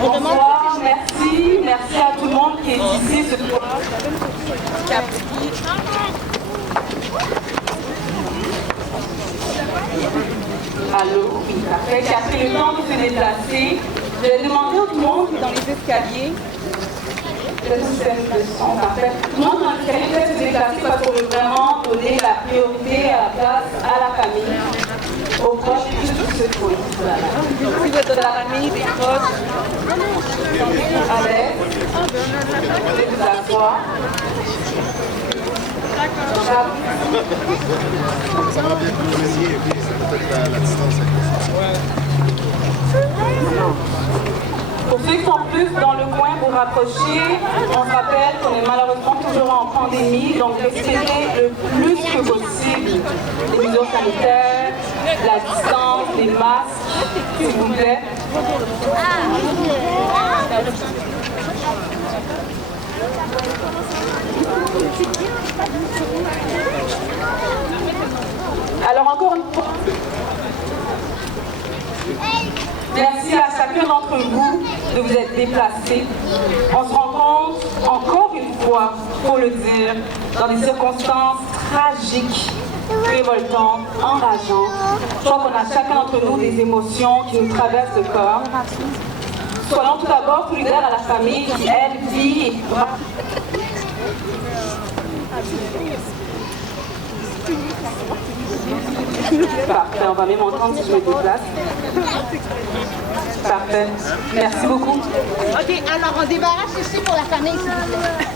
Bonsoir, merci à tout le monde qui est ici ce soir. Allô, oui, parfait. Qui a pris le temps de se déplacer. Je vais demander à tout le monde qui est dans les escaliers. Parfait. Tout le monde dans les escaliers peut se déplacer parce qu'on veut vraiment donner la priorité à la place à la famille, aux proches et tout ce qui se trouve. Si vous êtes de la famille, des proches, à l'aise, vous pouvez vous asseoir. Ça va bien que vous faisiez et puis c'est peut-être la distance avec Pour ceux qui sont plus dans le coin, vous rapprocher, on se rappelle qu'on est malheureusement toujours en pandémie, donc respectez le plus que possible les mesures sanitaires, la distance, les masques, s'il vous plaît. Alors encore une fois, merci à chacun d'entre vous de vous être déplacés. On se rencontre encore une fois, il faut le dire, dans des circonstances tragiques, révoltantes, enrageantes. Je crois qu'on a chacun d'entre nous des émotions qui nous traversent le corps. Soyons tout d'abord solidaires à la famille qui, elle, vit et Parfait, on va même entendre si je me déplace. Parfait, merci beaucoup. Ok, alors on débarrasse ici pour la famille, s'il vous plaît.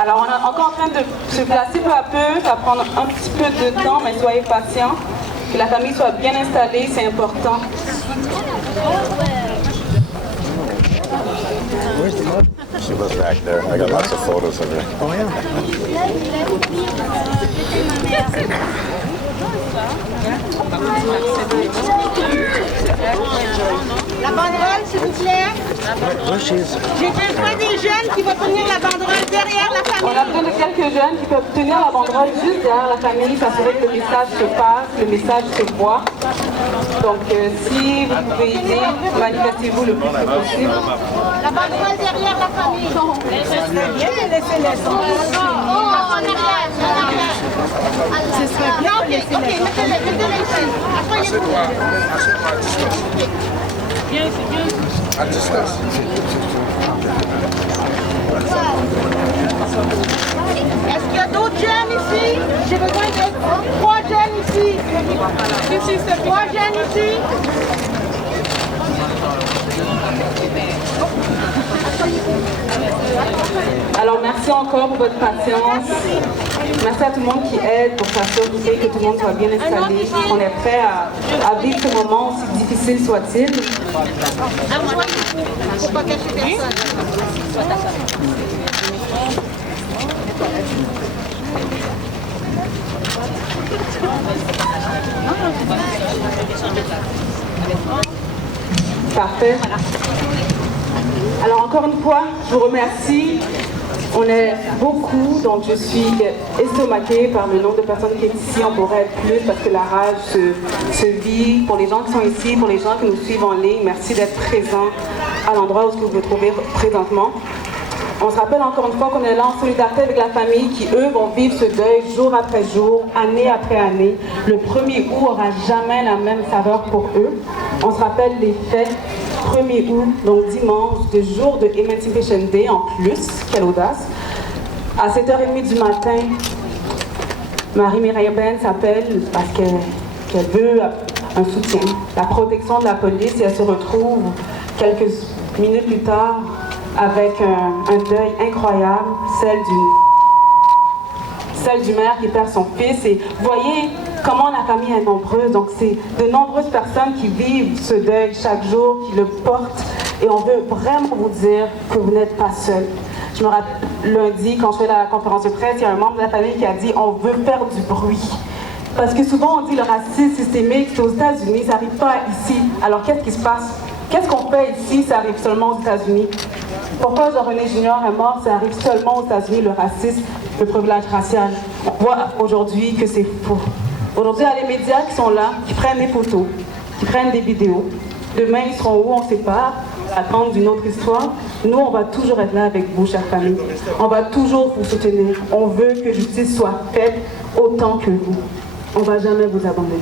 Alors on est encore en train de se placer peu à peu, ça va prendre un petit peu de temps, mais soyez patients. Que la famille soit bien installée, c'est important. She was back there. I got lots of photos of her. Oh, yeah. La banderole, s'il vous plaît. J'ai besoin des jeunes qui vont tenir la banderole derrière la famille. On a besoin de quelques jeunes qui peuvent tenir la banderole juste derrière la famille, s'assurer que le message se passe, le message se voit. Donc si vous pouvez aider, manifestez-vous le plus possible. La banderole derrière la famille. Laissez-les. En arrière. Ce serait bien. Ok, mettez-les ici. Assieds-toi à distance. À distance. Est-ce qu'il y a d'autres jeunes ici? J'ai besoin de 3 jeunes ici. 3 jeunes ici. Alors merci encore pour votre patience. Merci à tout le monde qui aide pour s'assurer que tout le monde soit bien installé. On est prêt à vivre ce moment, aussi difficile soit-il. Il ne faut pas cacher personne. Parfait. Alors encore une fois, je vous remercie. On est beaucoup, donc je suis estomaquée par le nombre de personnes qui sont ici. On pourrait être plus parce que la rage se vit. Pour les gens qui sont ici, pour les gens qui nous suivent en ligne, merci d'être présents à l'endroit où vous vous trouvez présentement. On se rappelle encore une fois qu'on est là en solidarité avec la famille qui, eux, vont vivre ce deuil jour après jour, année après année. Le 1er août n'aura jamais la même saveur pour eux. On se rappelle les faits. 1er août, donc dimanche, le jour de Emancipation Day en plus, quelle audace. À 7h30 du matin, Marie-Mireille Ben s'appelle parce qu'elle veut un soutien, la protection de la police, et elle se retrouve quelques minutes plus tard avec un deuil incroyable, celle du maire qui perd son fils. Et vous voyez comment la famille est nombreuse. Donc c'est de nombreuses personnes qui vivent ce deuil chaque jour, qui le portent. Et on veut vraiment vous dire que vous n'êtes pas seuls. Je me rappelle lundi, quand je fais la conférence de presse, il y a un membre de la famille qui a dit « on veut faire du bruit ». Parce que souvent on dit le racisme systémique, c'est aux États-Unis, ça n'arrive pas ici. Alors qu'est-ce qui se passe? Qu'est-ce qu'on fait ici, ça arrive seulement aux États-Unis? Pourquoi Jean-René Junior est mort, ça arrive seulement aux États-Unis, le racisme, le privilège racial? On voit aujourd'hui que c'est faux. Aujourd'hui, il y a les médias qui sont là, qui prennent des photos, qui prennent des vidéos. Demain, ils seront où, on ne sait pas. attendre d'une autre histoire, nous, on va toujours être là avec vous, chère famille. On va toujours vous soutenir. On veut que justice soit faite autant que vous. On ne va jamais vous abandonner.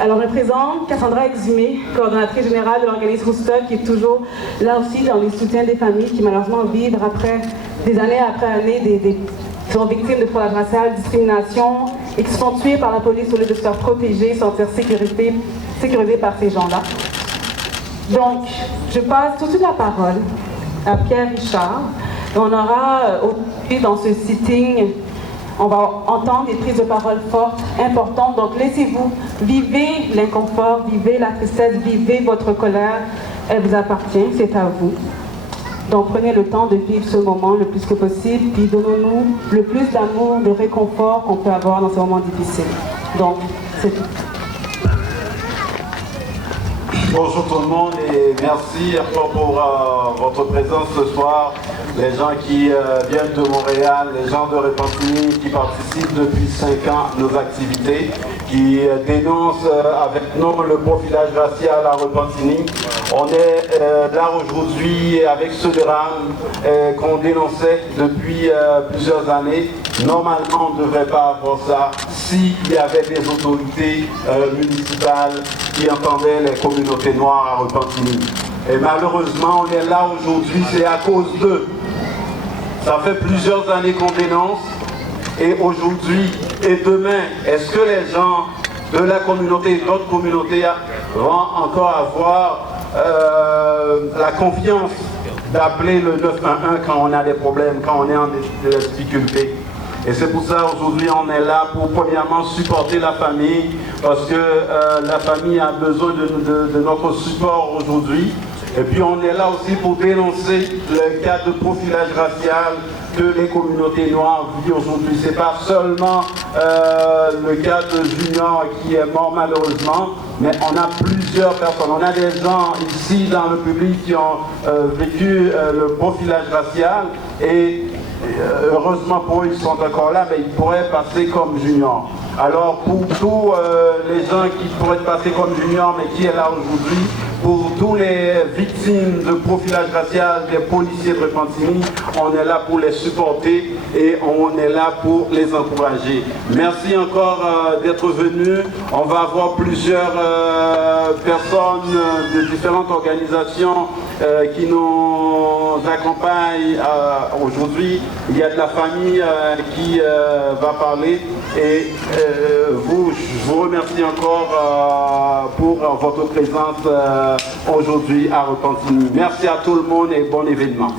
Alors, je me présente Cassandra Exhumé, coordonnatrice générale de l'organisme Woodstock, qui est toujours là aussi dans les soutiens des familles qui malheureusement vivent des années après années, qui sont victimes de fraude raciale, discrimination, et qui se font tuer par la police au lieu de se faire protéger, sentir sécurisés par ces gens-là. Donc, je passe tout de suite la parole à Pierre Richard. On aura dans ce sitting, on va entendre des prises de parole fortes, importantes. Donc, laissez-vous, vivez l'inconfort, vivez la tristesse, vivez votre colère. Elle vous appartient, c'est à vous. Donc, prenez le temps de vivre ce moment le plus que possible, puis donnons-nous le plus d'amour, de réconfort qu'on peut avoir dans ces moments difficiles. Donc, c'est tout. Bonjour tout le monde et merci encore pour votre présence ce soir. Les gens qui viennent de Montréal, les gens de Repentigny qui participent depuis 5 ans à nos activités, qui dénoncent avec nous le profilage racial à Repentigny. On est là aujourd'hui avec ce drame qu'on dénonçait depuis plusieurs années. Normalement, on ne devrait pas avoir ça s'il y avait des autorités municipales qui entendaient les communautés noires à Repentigny. Et malheureusement, on est là aujourd'hui, c'est à cause d'eux. Ça fait plusieurs années qu'on dénonce, et aujourd'hui et demain, est-ce que les gens de la communauté, d'autres communautés vont encore avoir la confiance d'appeler le 911 quand on a des problèmes, quand on est en difficulté? Et c'est pour ça aujourd'hui on est là pour premièrement supporter la famille, parce que la famille a besoin de notre support aujourd'hui. Et puis on est là aussi pour dénoncer le cas de profilage racial que les communautés noires vivent aujourd'hui. Ce n'est pas seulement le cas de Junior qui est mort malheureusement, mais on a plusieurs personnes. On a des gens ici dans le public qui ont vécu le profilage racial et heureusement pour eux, ils sont encore là, mais ils pourraient passer comme Junior. Alors pour tous les gens qui pourraient passer comme Junior, mais qui est là aujourd'hui, pour tous les victimes de profilage racial des policiers de Repentigny, on est là pour les supporter et on est là pour les encourager. Merci encore d'être venus. On va avoir plusieurs personnes de différentes organisations qui nous accompagnent aujourd'hui. Il y a de la famille qui va parler et je vous remercie encore pour votre présence aujourd'hui à Repentigny. Merci à tout le monde et bon événement.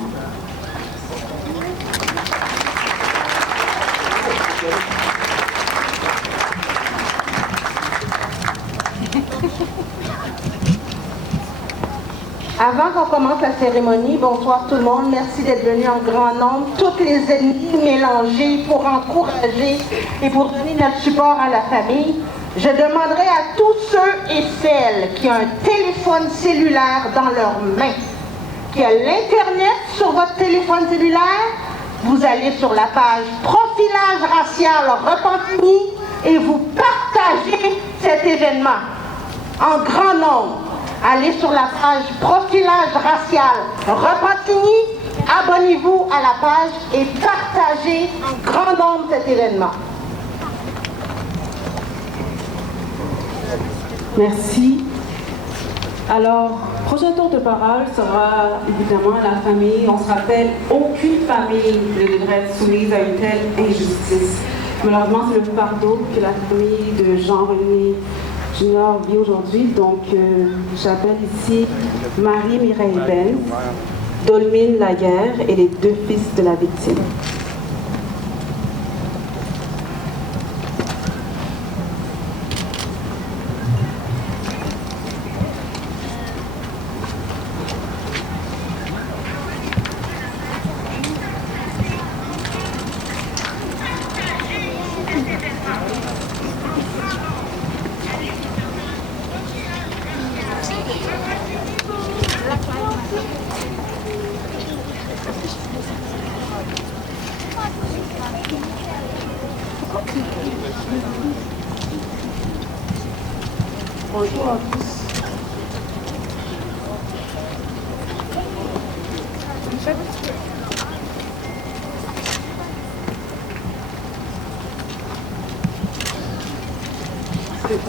Avant qu'on commence la cérémonie, bonsoir tout le monde, merci d'être venus en grand nombre, toutes les ethnies mélangées pour encourager et pour donner notre support à la famille. Je demanderai à tous ceux et celles qui ont un téléphone cellulaire dans leurs mains, qui a l'Internet sur votre téléphone cellulaire, vous allez sur la page Profilage racial Repentigny et vous partagez cet événement en grand nombre. Allez sur la page Profilage racial Repentigny, abonnez-vous à la page et partagez en grand nombre cet événement. Merci. Alors, prochain tour de parole sera évidemment la famille. On se rappelle, aucune famille ne devrait être soumise à une telle injustice. Malheureusement, c'est le fardeau que la famille de Jean-René Junior vit aujourd'hui. Donc, j'appelle ici Marie-Mireille Ben, Dolmine Laguerre et les 2 fils de la victime.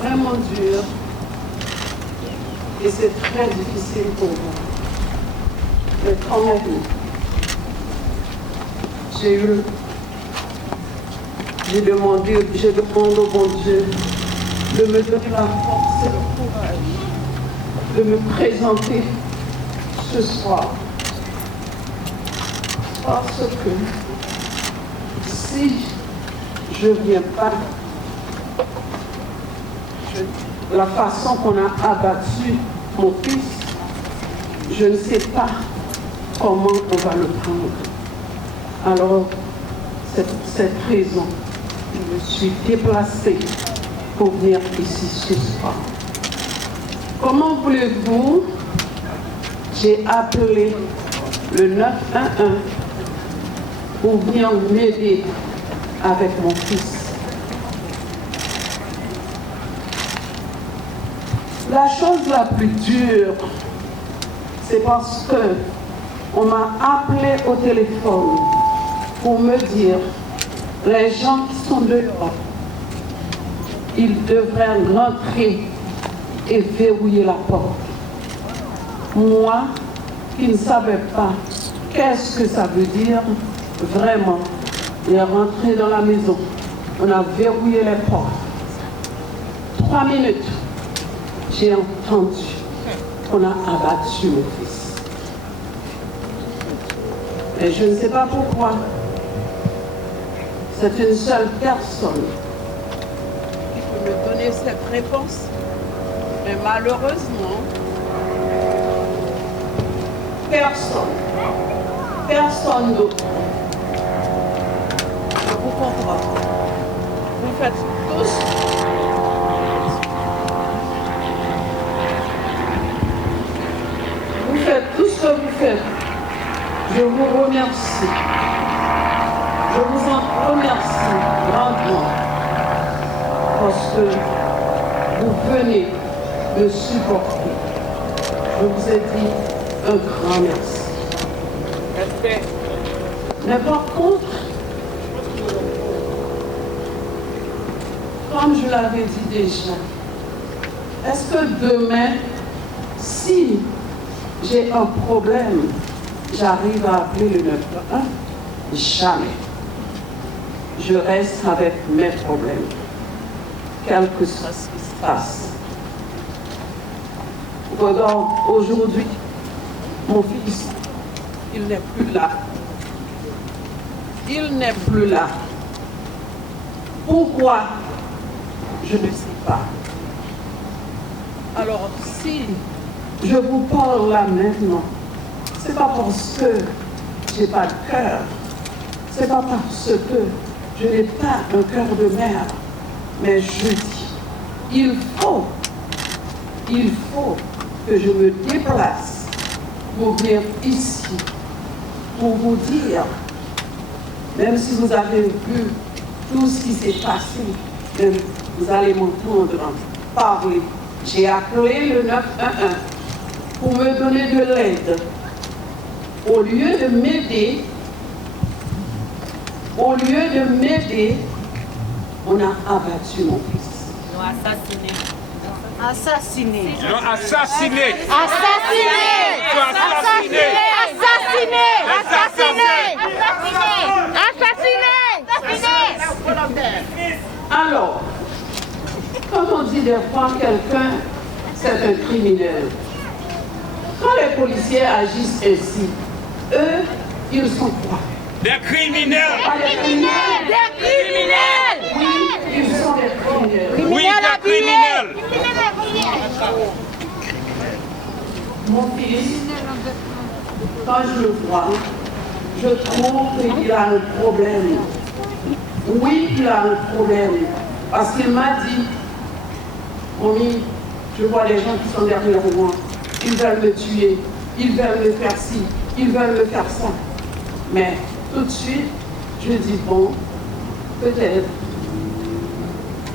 vraiment dur et c'est très difficile pour moi. Mais quand même, je demande au bon Dieu de me donner la force et le courage de me présenter ce soir. Parce que si je ne viens pas, la façon qu'on a abattu mon fils, je ne sais pas comment on va le prendre. Alors, c'est pour cette raison que je me suis déplacée pour venir ici ce soir. Comment voulez-vous? J'ai appelé le 911 pour venir m'aider avec mon fils. La chose la plus dure, c'est parce que on m'a appelé au téléphone pour me dire les gens qui sont dehors, ils devraient rentrer et verrouiller la porte. Moi, qui ne savais pas qu'est-ce que ça veut dire, vraiment, il est rentré dans la maison. On a verrouillé les portes. 3 minutes, j'ai entendu qu'on a abattu mon fils. Et je ne sais pas pourquoi. C'est une seule personne qui peut me donner cette réponse. Mais malheureusement, personne d'autre. Je vous comprends. Vous faites tous. Vous faites tout ce que vous faites. Je vous remercie. Je vous en remercie grandement parce que vous venez me supporter. Je vous ai dit un grand merci. Mais par contre, comme je l'avais dit déjà, est-ce que demain, si j'ai un problème, j'arrive à appeler le 911? Jamais. Je reste avec mes problèmes, quel que soit ce qui se passe. Regarde, aujourd'hui, mon fils, il n'est plus là. Il n'est plus là. Pourquoi? Je ne sais pas. Alors, si je vous parle là maintenant, c'est pas parce que j'ai pas de cœur. C'est pas parce que je n'ai pas un cœur de mère. Mais je dis, il faut que je me déplace pour venir ici, pour vous dire, même si vous avez vu tout ce qui s'est passé, vous allez m'entendre parler. J'ai appelé le 911 pour me donner de l'aide. Au lieu de m'aider, on a abattu mon fils. Ils l'ont assassiné. Assassiné. Ils l'ont assassiné. Assassiné. Assassiné. Assassiné. Assassiné. Alors, quand on dit des fois quelqu'un, c'est un criminel. Quand les policiers agissent ainsi, eux, ils sont quoi? Des criminels. Pas des criminels. Des criminels. Oui, ils sont des criminels. Oui, des criminels. Mon fils, quand je le vois, je trouve qu'il a un problème. Oui, il a un problème. Parce qu'il m'a dit, Mommy, je vois les gens qui sont derrière moi. Ils veulent me tuer. Ils veulent me faire ci. Ils veulent me faire ça. Mais tout de suite, je dis, bon, peut-être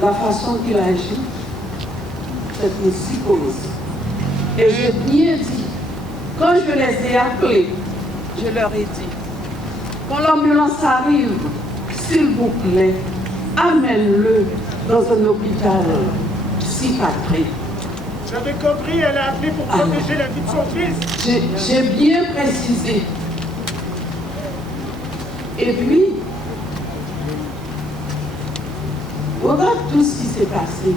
la façon qu'il agit, c'est une psychose. Et j'ai bien dit, quand je les ai appelés, je leur ai dit, quand l'ambulance arrive, s'il vous plaît, amène-le dans un hôpital. psychiatrie. J'avais compris, elle a appelé pour protéger la vie de son fils. J'ai bien précisé. Et puis, regarde tout ce qui s'est passé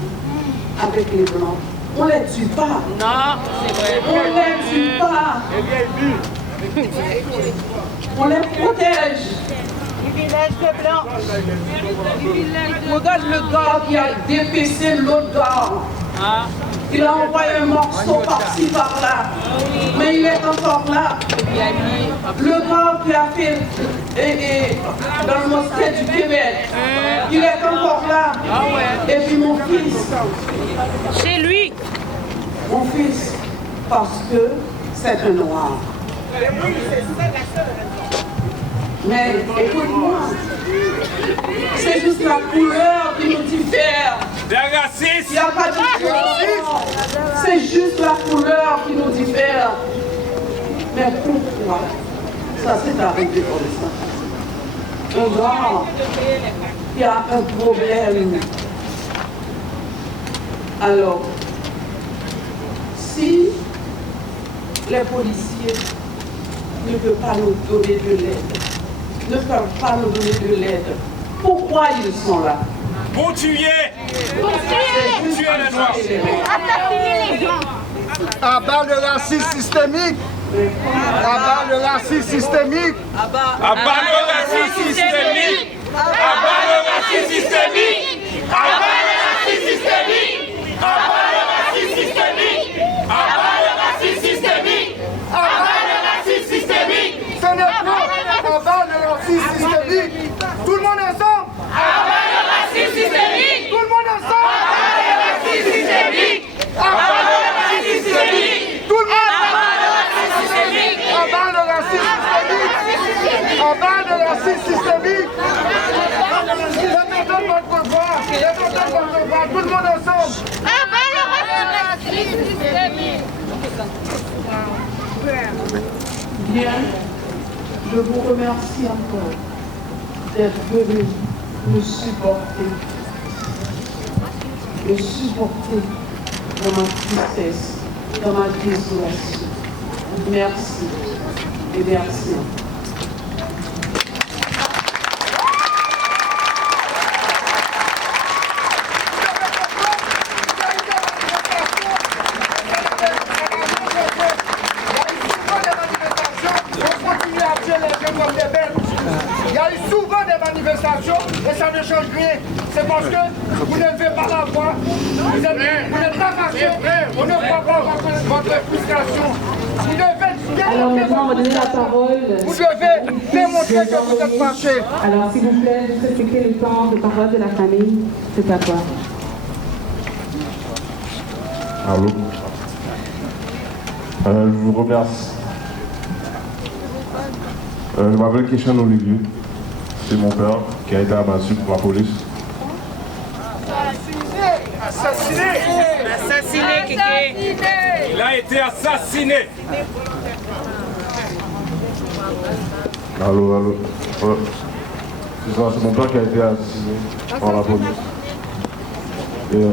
avec les Blancs. On ne les tue pas. Non, c'est vrai. On ne les tue pas. On les protège. Regarde le gars qui a dépecé l'autre gars. Il a envoyé un morceau par-ci, par-là. Mais il est encore là. Le gars qui a fait dans le mosquée du Québec, il est encore là. Et puis mon fils. Chez lui. Mon fils, parce que c'est un noir. Mais écoute-moi, c'est juste la couleur qui nous diffère. Des racistes. Il n'y a pas de différence. C'est juste la couleur qui nous diffère. Mais pourquoi ça s'est arrivé comme ça? Un gars qui a un problème. Alors, si les policiers ne peuvent pas nous donner de l'aide, ne peuvent pas nous donner de l'aide, pourquoi ils sont là? Pour tuer. C'est Tuer les Noirs. Abat le racisme systémique. Abat le racisme systémique. Abat le racisme systémique. Abat le racisme systémique. Abat le racisme systémique. Abat le racisme systémique. Abat le racisme systémique. Abat le racisme systémique. Ce n'est plus abat le racisme systémique. Tout le monde ensemble. Abat le racisme systémique. Tout le monde ensemble. Abat le racisme systémique. Abat le racisme systémique. Tout le monde. Abat le racisme systémique. Abat le racisme systémique. Abat le racisme systémique. Défendons votre voix. Défendons votre voix. Tout le monde ensemble. Bien, je vous remercie encore d'être venus me supporter dans ma tristesse, dans ma désolation. Merci et merci. Il y a eu souvent des manifestations et ça ne change rien. C'est parce que vous ne levez pas la voix, vous n'êtes pas fâchés, on ne voit pas votre frustration. Vous devez Alors maintenant, on va donner la parole. Vous devez démontrer que vous êtes fâchés. Alors s'il vous plaît, juste respectez le temps de parole de la famille. C'est à toi. Allô. Je vous remercie. Je m'appelle Keshan Olivier. C'est mon père qui a été abattu par la police. Assassiné. Assassiné, Kéké. Il a été assassiné. Allô. Ouais. C'est ça, c'est mon père qui a été assassiné par la police. Et,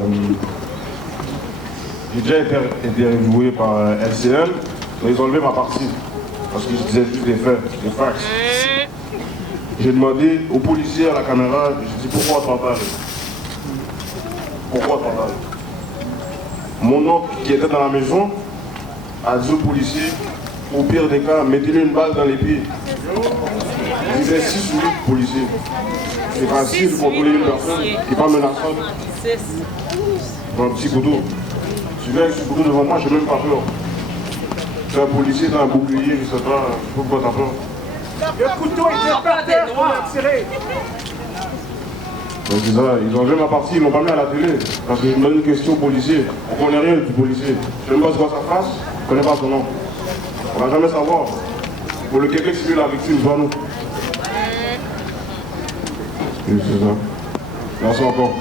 j'ai déjà été interviewé par LCM, mais ils ont enlevé ma partie. Parce qu'ils disaient juste des faits, des facts. J'ai demandé aux policiers à la caméra, j'ai dit pourquoi t'en parles? Pourquoi t'en parles? Mon oncle qui était dans la maison a dit aux policiers, au pire des cas, mettez-lui une balle dans les pieds. Il disait 6 ou 8 policiers. C'est facile de contrôler une personne qui n'est pas menaçante. Dans un petit couteau. Tu viens avec ce couteau devant moi, je n'ai même pas peur. Tu es un policier, tu as un bouclier, je ne sais pas pourquoi tu as peur. Le couteau était par terre pour le tirer. Donc c'est ça, ils ont enlevé ma partie, ils ne m'ont pas mis à la télé. Parce qu'ils me donnent une question au policier. On ne connaît rien du policier. Je ne sais pas ce qu'on sa face, je ne connais pas son nom. On ne va jamais savoir. Pour le Québec, c'est lui la victime, pas nous. Oui, c'est ça. Merci encore.